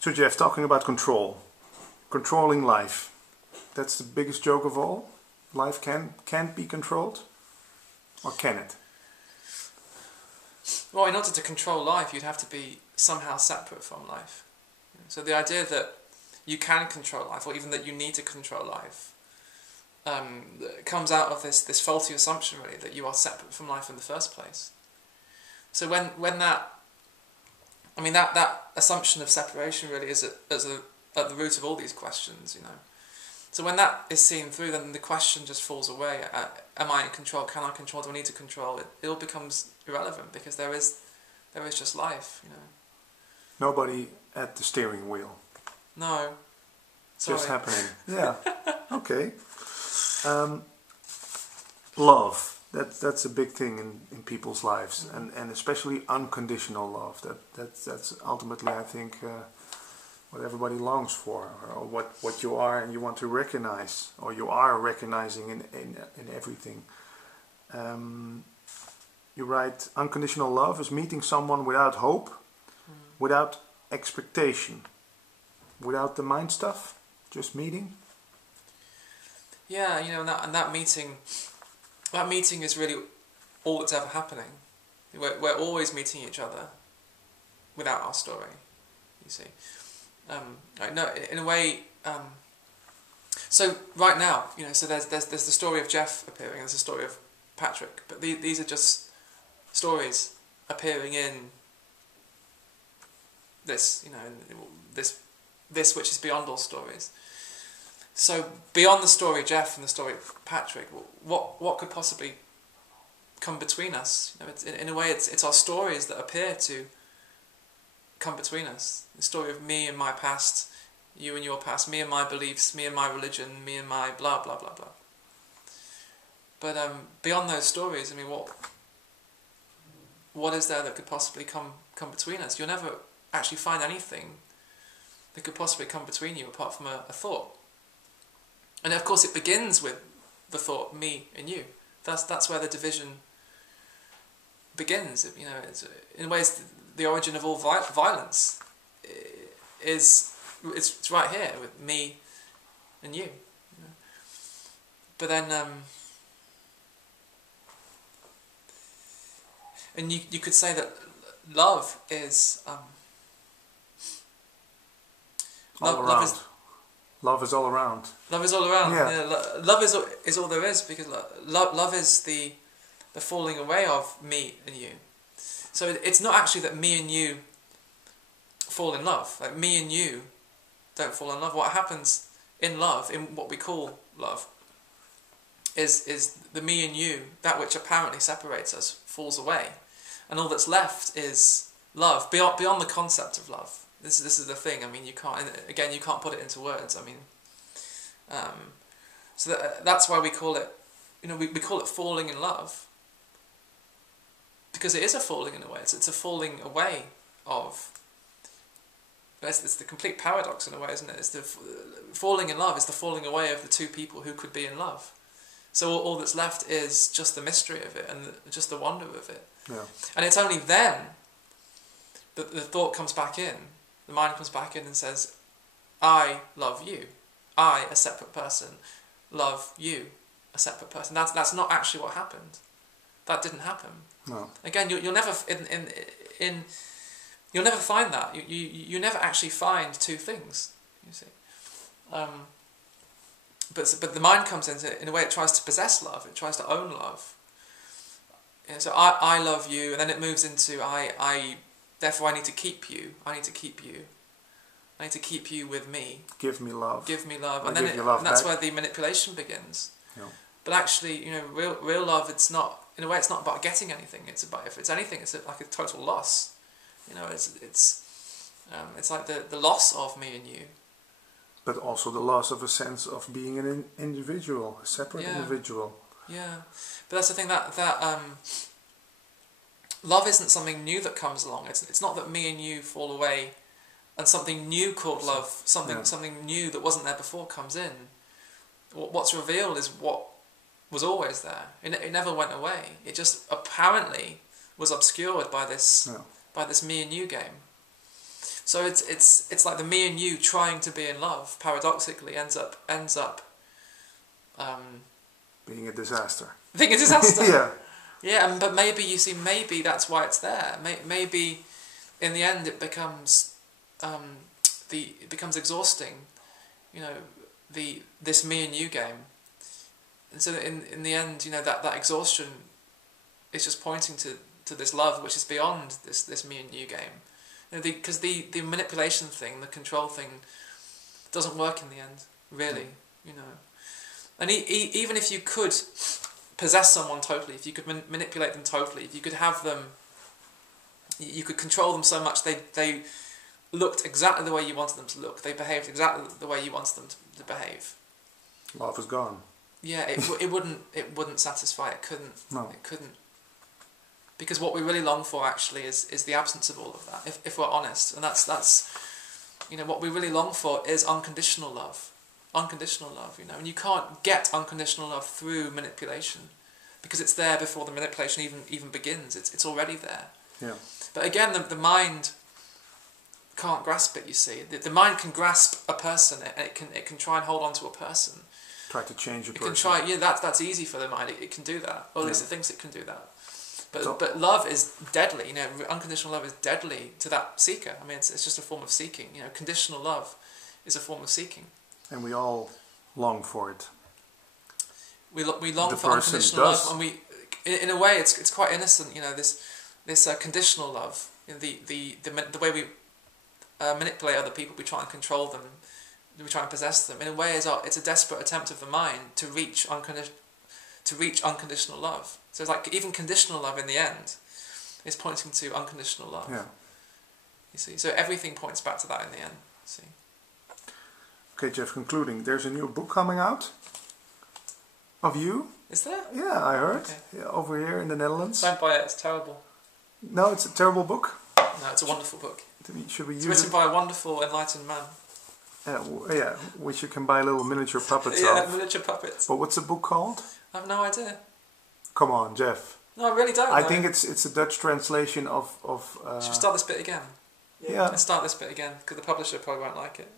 So Jeff, talking about control, controlling life, that's the biggest joke of all. Life can't be controlled, or can it? Well, in order to control life, you'd have to be somehow separate from life. So the idea that you can control life, or even that you need to control life, comes out of this faulty assumption, really, that you are separate from life in the first place. So when that assumption of separation really is at the root of all these questions, you know. So when that is seen through, then the question just falls away. Am I in control? Can I control? Do I need to control? It all becomes irrelevant because there is just life, you know. Nobody at the steering wheel. No. Sorry. Just happening. Yeah. Okay. Love. That's a big thing in people's lives, and especially unconditional love. That's ultimately, I think, what everybody longs for, or what you are and you want to recognize, or you are recognizing in everything. You write, unconditional love is meeting someone without hope, without expectation, without the mind stuff, just meeting. Yeah, you know, and that meeting is really all that's ever happening. We're always meeting each other without our story, you see. No, in a way. So right now, you know, so there's the story of Jeff appearing, there's the story of Patrick, but these are just stories appearing in this, you know, this which is beyond all stories. So beyond the story of Jeff and the story of Patrick, what could possibly come between us? You know, in a way, it's our stories that appear to come between us. The story of me and my past, you and your past, me and my beliefs, me and my religion, me and my blah blah blah blah. But beyond those stories, I mean, what is there that could possibly come between us? You'll never actually find anything that could possibly come between you apart from a thought. And of course, it begins with the thought, me and you. That's where the division begins. You know, in a way, it's the origin of all violence. It's right here with me and you. You know? But then, and you could say that love is Love is all around. Love is all around. Yeah. Love is all there is, because love is the falling away of me and you. So it's not actually that me and you fall in love. Like, me and you don't fall in love. What happens in love, in what we call love, is the me and you, that which apparently separates us, falls away, and all that's left is love beyond the concept of love. This is the thing. I mean, you can't put it into words. I mean, so that's why we call it, you know, we call it falling in love, because it is a falling in a way. It's a falling away of. It's the complete paradox in a way, isn't it? It's the falling in love is the falling away of the two people who could be in love. So all that's left is just the mystery of it and just the wonder of it. Yeah. And it's only then that the thought comes back in, the mind comes back in and says, I love you. I, a separate person, love you, a separate person. That's not actually what happened. That didn't happen. No. Again, you'll never you'll never find that. You never actually find two things. You see. But the mind comes in a way. It tries to possess love. It tries to own love. You know, so I love you, and then it moves into I. Therefore, I need to keep you. I need to keep you. I need to keep you with me. Give me love. Give me love, and that's where the manipulation begins. Yeah. But actually, you know, real love. It's not, in a way. It's not about getting anything. It's about, if it's anything, it's like a total loss. You know, it's like the loss of me and you. But also the loss of a sense of being an individual, a separate individual. Yeah, but that's the thing, that love isn't something new that comes along. It's not that me and you fall away and something new called love, something new that wasn't there before comes in. What's revealed is what was always there. It never went away. It just apparently was obscured by this me and you game. So it's like the me and you trying to be in love paradoxically ends up being a disaster. being a disaster. Yeah. Yeah, but maybe that's why it's there. Maybe in the end it becomes it becomes exhausting, you know, this me and you game. And so in the end, you know, that exhaustion is just pointing to this love which is beyond this me and you game. You know, because the manipulation thing, the control thing, doesn't work in the end, really. You know, and even if you could possess someone totally, if you could manipulate them totally, if you could have them, you could control them so much they looked exactly the way you wanted them to look, they behaved exactly the way you wanted them to behave. Love is gone. Yeah, it wouldn't satisfy. It couldn't. No. It couldn't. Because what we really long for actually is the absence of all of that. If we're honest, and that's you know, what we really long for is unconditional love. Unconditional love, you know, and you can't get unconditional love through manipulation, because it's there before the manipulation even begins. It's already there. Yeah. But again, the mind can't grasp it. You see, the mind can grasp a person, and it can try and hold on to a person. Try to change a person. It can try. Yeah, that's easy for the mind. It can do that, or at least it thinks it can do that. So, But love is deadly. You know, unconditional love is deadly to that seeker. I mean, it's just a form of seeking. You know, conditional love is a form of seeking. and we all long for it. We long The for person unconditional does. love, and we, in a way, it's quite innocent. You know, this conditional love. You know, the way we manipulate other people, we try and control them, we try and possess them. In a way, it's a desperate attempt of the mind to reach unconditional love. So it's like even conditional love in the end is pointing to unconditional love. Yeah. You see, so everything points back to that in the end. See. Okay, Jeff, concluding, there's a new book coming out of you. Is there? Yeah, I heard. Okay. Yeah, over here in the Netherlands. Don't buy it. It's terrible. No, it's a terrible book. No, it's a wonderful book. Should we It's use written it? by a wonderful, enlightened man. Yeah, which you can buy little miniature puppets Yeah, of. miniature puppets. But what's the book called? I have no idea. Come on, Jeff. No, I really don't. I know. think it's a Dutch translation of Should we start this bit again? yeah. Let's start this bit again, because the publisher probably won't like it.